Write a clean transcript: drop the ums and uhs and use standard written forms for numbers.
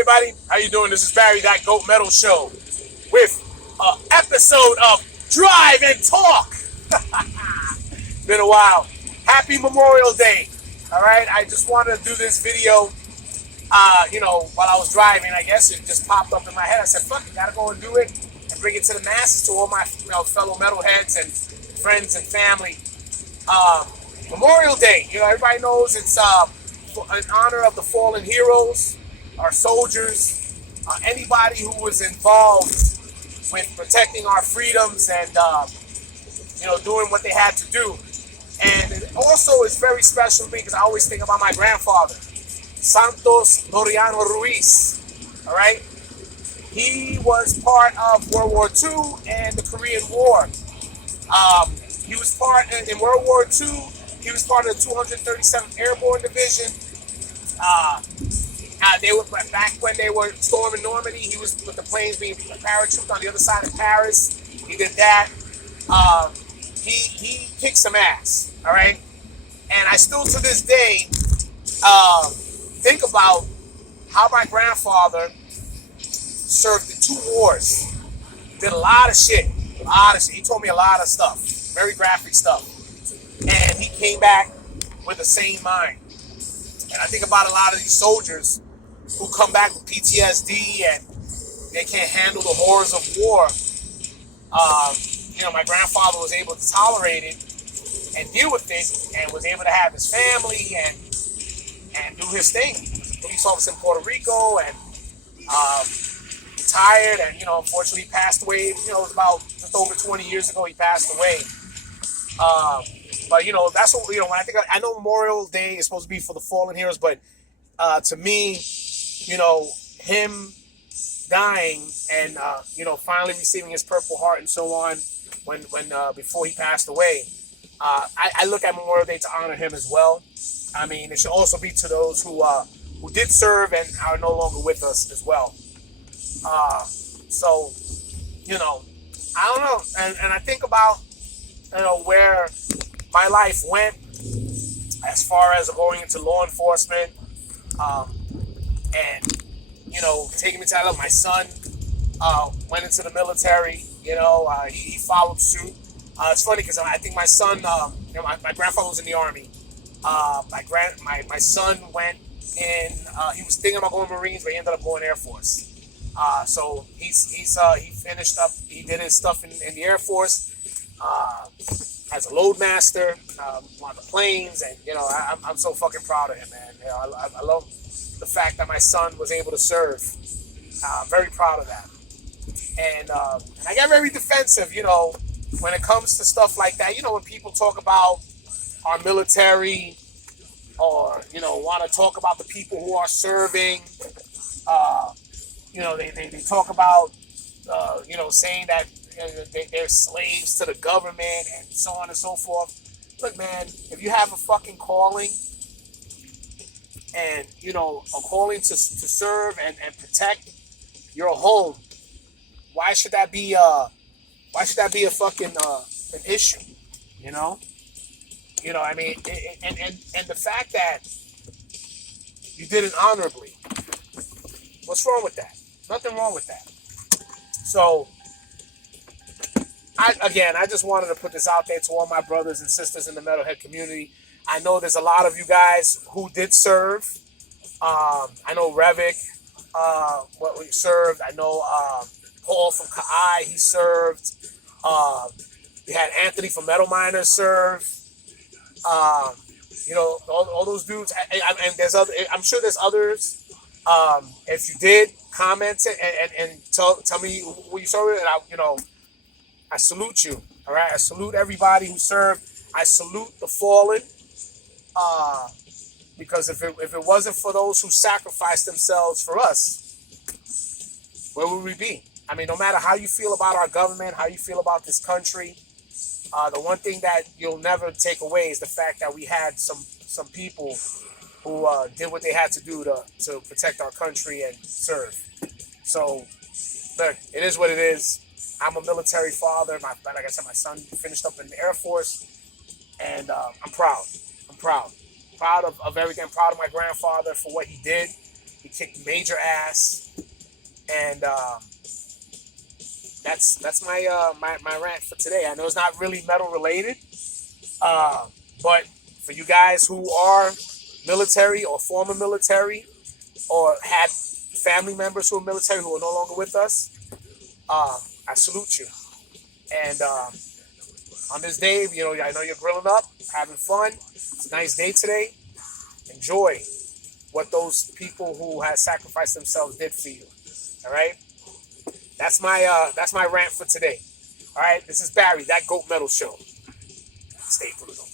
everybody, how you doing? This is Barry, that Goat Metal Show, with an episode of Drive and Talk. Been a while. Happy Memorial Day. All right, I just wanted to do this video. While I was driving, I guess it just popped up in my head. I said, "Fuck, I gotta go and do it and bring it to the masses, to all my fellow metalheads and friends and family." Memorial Day. Everybody knows it's in honor of the fallen heroes, our soldiers, anybody who was involved with protecting our freedoms and doing what they had to do. And it also is very special to me because I always think about my grandfather, Santos Loriano Ruiz. All right, he was part of World War II and the Korean War. He was part in World War II. He was part of the 237th Airborne Division. They were back when they were storming Normandy. He was with the planes being paratrooped on the other side of Paris. He did that. He kicked some ass. All right, and I still to this day think about how my grandfather served in 2 wars. Did a lot of shit. He told me a lot of stuff. Very graphic stuff. And he came back with the same mind. And I think about a lot of these soldiers who come back with PTSD and they can't handle the horrors of war. My grandfather was able to tolerate it and deal with it, and was able to have his family and do his thing. He was a police officer in Puerto Rico and retired, and unfortunately passed away. It was about just over 20 years ago he passed away. But that's what when I know Memorial Day is supposed to be for the fallen heroes, but to me, him dying and finally receiving his Purple Heart and so on, when before he passed away, I look at Memorial Day to honor him as well. I mean, it should also be to those who did serve and are no longer with us as well. So I don't know, and I think about where my life went as far as going into law enforcement, and taking me to that level. My son went into the military. He followed suit. It's funny because I think my son, my grandfather was in the Army. My son went in. He was thinking about going Marines, but he ended up going Air Force. So he finished up. He did his stuff in the Air Force. As a loadmaster on the planes, and I'm so fucking proud of him, man. I love the fact that my son was able to serve. I'm very proud of that, and I get very defensive, when it comes to stuff like that. When people talk about our military, or want to talk about the people who are serving, they talk about saying that they're slaves to the government and so on and so forth. Look, man, if you have a fucking calling and a calling to serve and protect your home, why should that be a fucking an issue? I mean, and the fact that you did it honorably, what's wrong with that? Nothing wrong with that. So I just wanted to put this out there to all my brothers and sisters in the metalhead community. I know there's a lot of you guys who did serve. I know Revik, he served. I know Paul from Ka'ai, he served. We had Anthony from Metal Miners serve. All those dudes. And there's other. I'm sure there's others. If you did, comment it and tell me who you served, and I salute you. All right, I salute everybody who served. I salute the fallen. Because if it wasn't for those who sacrificed themselves for us, where would we be? I mean, no matter how you feel about our government, how you feel about this country, the one thing that you'll never take away is the fact that we had some people who did what they had to do to protect our country and serve. So, look, it is what it is. I'm a military father. Like I said, my son finished up in the Air Force, and I'm proud. I'm proud of everything. I'm proud of my grandfather for what he did. He kicked major ass, and that's my rant for today. I know it's not really metal related, but for you guys who are military or former military or had family members who are military who are no longer with us, I salute you. And on this day, I know you're grilling up, having fun. It's a nice day today. Enjoy what those people who have sacrificed themselves did for you. All right? That's my rant for today. All right? This is Barry, that Goat Metal Show. Stay brutal.